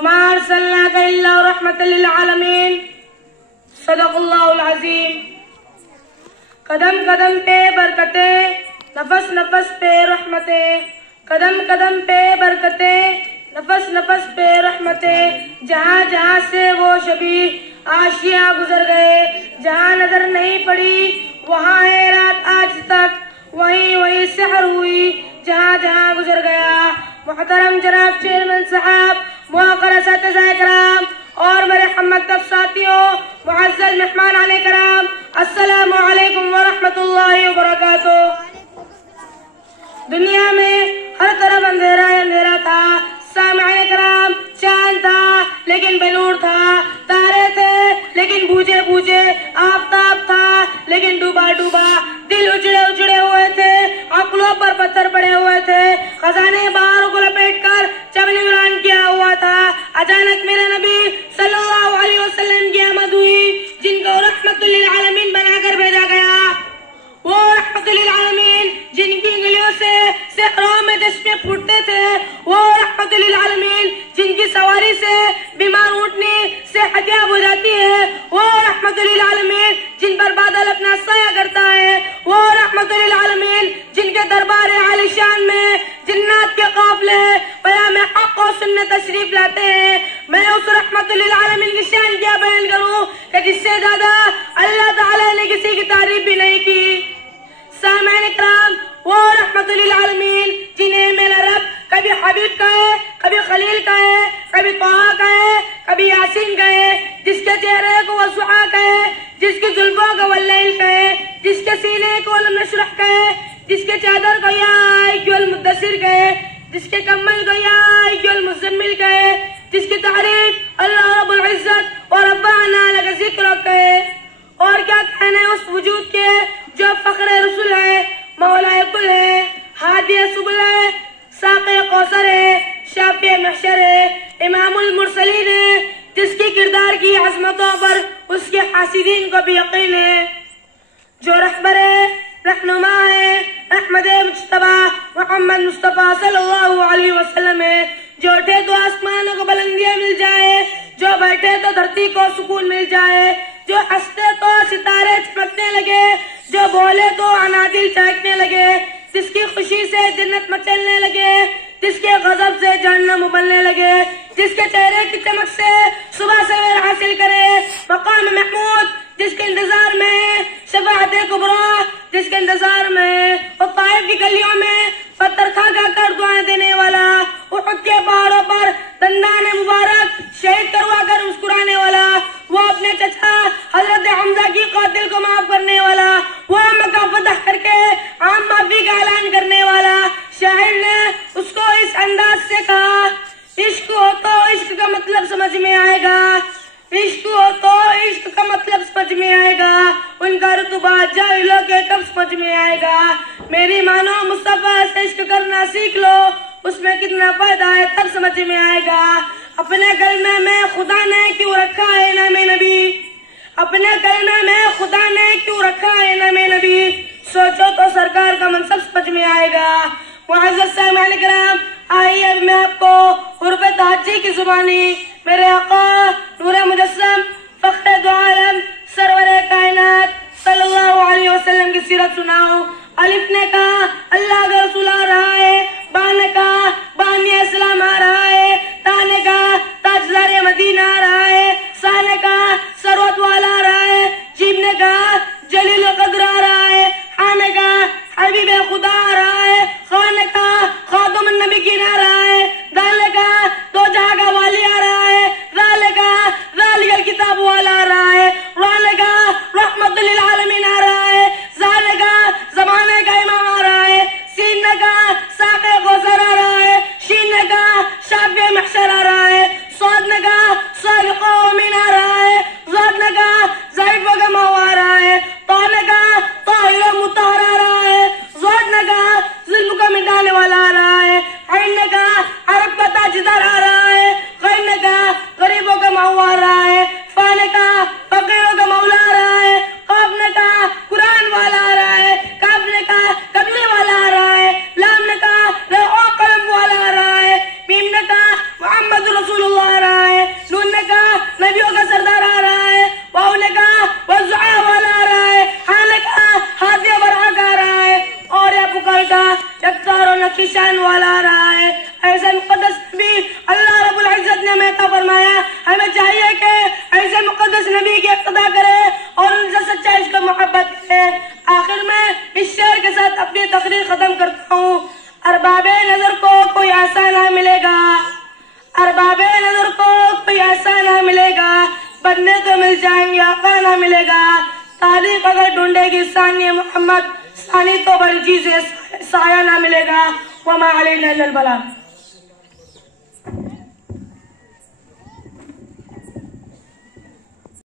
وما ارسلناك الا رحمة للعالمین۔ صدق اللہ العظیم۔ قدم قدم پہ برکتیں، نفس نفس پہ رحمتیں، قدم قدم پہ برکتیں، نفس نفس پہ رحمتیں، جہاں جہاں سے وہ شبی آشیاں گزر گئے، جہاں نظر نہیں پڑی وہاں ہے رات آج تک، وہیں وہیں سحر ہوئی جہاں جہاں گزر گیا۔ محترم جناب چیئرمین صاحب، موقر اساتذہ کرام اور میرے ہم مکتب ساتھیوں، معزز مہمان علی کرام، السلام علیکم ورحمۃ اللہ وبرکاتہ۔ دنیا میں ہر طرف اندھیرا ہی اندھیرا تھا، سامعین کرام، چاند تھا لیکن بے نور تھا، تارے تھے لیکن بوجھے بوجھے، آفتاب تھا لیکن ڈوبا ڈوبا، دل اجڑے اجڑے ہوئے تھے، عقلوں پر پتھر پڑے ہوئے تھے، خزانے باہر کو لپیٹ کر چمن ویران کیا ہوا تھا۔ اچانک میرے نبی صلی اللہ علیہ وسلم کی آمد ہوئی، جن کو رحمت للعالمین بنا کر بھیجا گیا۔ وہ رحمت للعالمین جن کی انگلیوں سے صحراؤں میں چشمے پھوٹتے تھے، وہ رحمت للعالمین جن کی سواری سے بیمار اونٹنی صحت یاب ہو جاتی ہے، وہ رحمت للعالمین جن پر بادل اپنا سایہ کرتا ہے، وہ رحمت للعالمین جن کے دربار عالی شان میں جنات کے قافلے پیام حق و سنت تشریف لاتے ہیں۔ میں اس رحمت للعالمین کی شان کیا بیان کروں کہ جس سے زیادہ اللہ تعالی نے کسی کی تعریف بھی نہیں کی۔ سامعین اکرام، وہ رحمت للعالمین جنہیں میرا رب کبھی حبیب کہے، کبھی خلیل کہے، کبھی طہ کہے، کبھی یاسین کہے، جس کے چہرے کو وضحا کہے، جس کی زلفوں کو واللیل کہے، جس کے سینے کو لم نشرح کہے، جس کے چادر کو یا ایھا المدثر کہے، جس کے کمل کو یا ایھا المزمل کہے، جس کی تعریف اللہ رب العزت اور ربنا لک ذکرک کہے۔ اور کیا کہنے اس وجود کے جو فخر رسول ہے، مولا کل ہے، ہادی سبل ہے، ساقی کوثر ہے، شافی محشر ہے، امام المرسلین ہے، جس کی کردار کی عظمتوں پر اس کے حاسدین کو بھی یقین ہے، جو رہبر ہے، رہنما ہے، احمد مجتبی محمد مصطفیٰ صلی اللہ علیہ وسلم ہے، جو اٹھے تو آسمانوں کو بلندیاں مل جائے، جو بیٹھے تو دھرتی کو سکون مل جائے، جو ہنستے تو ستارے چمکنے لگے، جو بولے تو انادل چہکنے لگے، جس کی خوشی سے جنت مچلنے لگے، جس کے غضب سے جہنم ابلنے لگے، جس کے چہرے کی چمک سے صبح سویر حاصل کرے مقام محمود، جس کے انتظار میں شفاعت کبریٰ، جس کے انتظار میں وہ طائف کی گلیوں میں پتھر کھا کھا کر دعائیں دینے والا، احد کے پہاڑوں پر دندان مبارک شہید کروا کر مسکرانے والا، وہ اپنے چچا حضرت حمزہ کی قاتل کو معاف کرنے والا، وہ مکہ فتح کر کے عام معافی کا اعلان کرنے والا۔ شاعر نے اس کو اس انداز سے کہا، عشق ہو تو عشق کا مطلب سمجھ میں آئے گا، عشق ہو تو عشق کا مطلب سمجھ میں آئے گا، ان کا رتبہ جاہلوں کے کب سمجھ میں آئے گا۔ میری مانو مصطفیٰ سے عشق کرنا سیکھ لو، اس میں کتنا فائدہ ہے تب سمجھ میں آئے گا۔ اپنے کلمے میں خدا نے کیوں رکھا ہے نام نبی، اپنے کلمے میں خدا نے کیوں رکھا ہے نام نبی، سوچو تو سرکار کا منصب سمجھ میں آئے گا۔ معزز سامعین کرام، آئیے اب میں آپ کو قرب تحجی کی زبانی میرے آقا نور مجسم فخر دو عالم سرور کائنات صلی اللہ علیہ وسلم کی سیرت سناؤں۔ الف نے کہا اللہ کا رسول آ رہا ہے، با نے کہا بانی اسلام آ رہا ہے، تا نے کہا تاجدار مدینہ آ رہا ہے، سا نے کہا ثروت والا آ رہا ہے، جیم نے کہا جلیل القدر آ رہا ہے، ہاں نے کہا حبیب خدا آ رہا ہے، خواہ نے کہا خاتم النبیین آ رہا ہے، دال نے کہا دو جہاں کا والی آ رہا ہے، رال نے کہا ذالک الکتاب والا آ رہا ہے، را نے کہا رحمت للعالمین آ رہا ہے، زا نے کہا زمانے کا امام آ رہا ہے، سین نے کہا ساقی کی شان والا آ رہا ہے. ایسے مقدس نبی اللہ رب العزت نے ہمیں عطا فرمایا. ہمیں چاہیے کہ ایسے مقدس نبی کی اقتدا کرے اور ان سے سچا عشق و محبت کرے. آخر میں اس شعر کے ساتھ اپنی تقریر ختم کرتا ہوں. ارباب نظر کو کوئی ایسا نہ ملے گا, ارباب نظر کو کوئی ایسا نہ ملے گا, بندے تو مل جائیں گے آقا نہ ملے گا. تاریخ اگر ڈھونڈے گی ثانی محمد, ثانی تو بڑی چیز ہے, سایہ نہ ملے گا. وما علینا الا البلاغ.